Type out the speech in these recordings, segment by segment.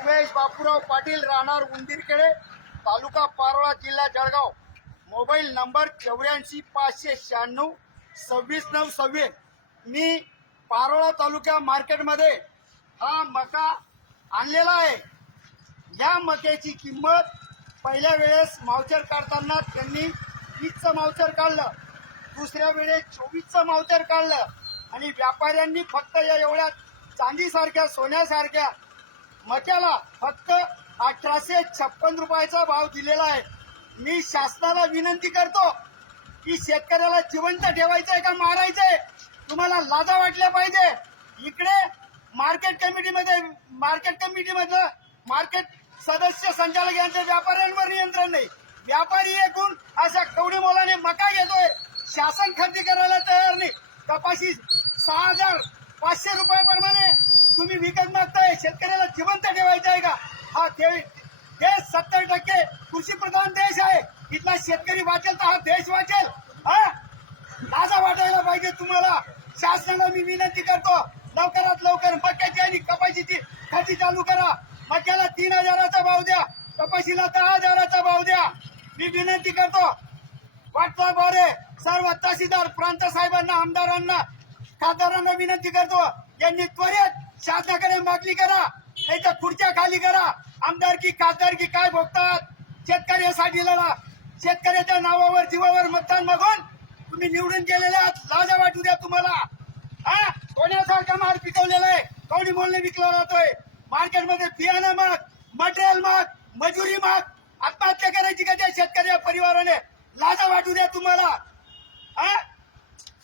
उमेश बापूराव पाटील राहणार उंदीरखेडे तालुका पारोळा जिल्हा Jalgaon. Mobile number चौऱ्याऐंशी पाचशे शहाण्णव सव्वीस नऊ सव्वीस. मी पारोळा तालुका मार्केटमध्ये हा मका आणलेला आहे. या मक्याची किंमत पहिल्या वेळेस मावचर काढताना त्यांनी वीसचं मावचर काढलं. दुसऱ्या वेळेस चोवीसचं मावचर काढलं. आणि व्यापाऱ्यांनी फक्त या एवढ्या चांदीसारख्या सोन्यासारख्या मक्याला फक्त अठराशे छप्पन रुपयाचा भाव दिलेला आहे. मी शासनाला विनंती करतो की शेतकऱ्याला जिवंत ठेवायचं आहे का मारायचं आहे तुम्हाला लाजा वाटल्या पाहिजे. इकडे मार्केट कमिटीमध्ये मार्केट कमिटीमध्ये मार्केट सदस्य संचालक यांच्या व्यापाऱ्यांवर नियंत्रण नाही. व्यापारी एकूण अशा कवडी मोलाने मका घेतोय. शासन खरेदी करायला तयार नाही. कपाशी सहा हजार पाचशे रुपयाप्रमाणे तुम्ही विकत मागताय शेतकऱ्याला जिवंत ठेवायचं आहे का? हा देश सत्तर टक्के कृषी प्रधान देश आहे. इथला शेतकरी वाचेल तर हा देश वाचेल. हा? लाजा वाटायला पाहिजे तुम्हाला. शासनाला मी विनंती करतो लवकरात लवकर मक्याची आणि कपाशीची खर्ची चालू करा. मक्याला तीन हजाराचा भाव द्या कपाशीला दहा हजाराचा भाव द्या. मी विनंती करतो वाटता बारे. सर्व तहसीलदार प्रांत साहेबांना आमदारांना खासदारांना विनंती करतो यांनी त्वरित शासनाकडे मागणी करा त्याच्या खुर्च्या खाली करा. आमदारकी खासदारकी काय भोगतात? शेतकऱ्यासाठी लढा. शेतकऱ्याच्या नावावर जीवावर मतदान मागून तुम्ही निवडून गेलेल्या लाजा वाटू द्या तुम्हाला. हा? कोण्यासारखा माल पिकवलेला आहे? कवडी मोलने विकला जातोय मार्केटमध्ये बियाणं माग मटेरियल माग मजुरी माग. आत्महत्या करायची का त्या शेतकऱ्या परिवाराने? लाजा वाटू द्या तुम्हाला. हा?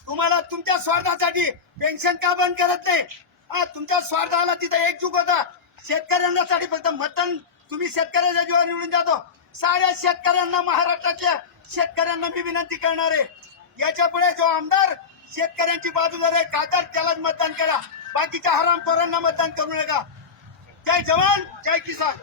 तुम्हाला तुमच्या स्वार्थासाठी पेन्शन का बंद करत नाही? तुमच्या स्वार्थाला तिथं एकजूक होता. शेतकऱ्यांना साठी फक्त मतदान तुम्ही शेतकऱ्याच्या जीवावर निवडून जातो. साऱ्या शेतकऱ्यांना महाराष्ट्रातल्या शेतकऱ्यांना मी विनंती करणार आहे. याच्यापुढे जो आमदार शेतकऱ्यांची बाजू धरे कातर त्यालाच मतदान करा. बाकीच्या हरामखोरांना मतदान करू नका. जय जवान जय किसान.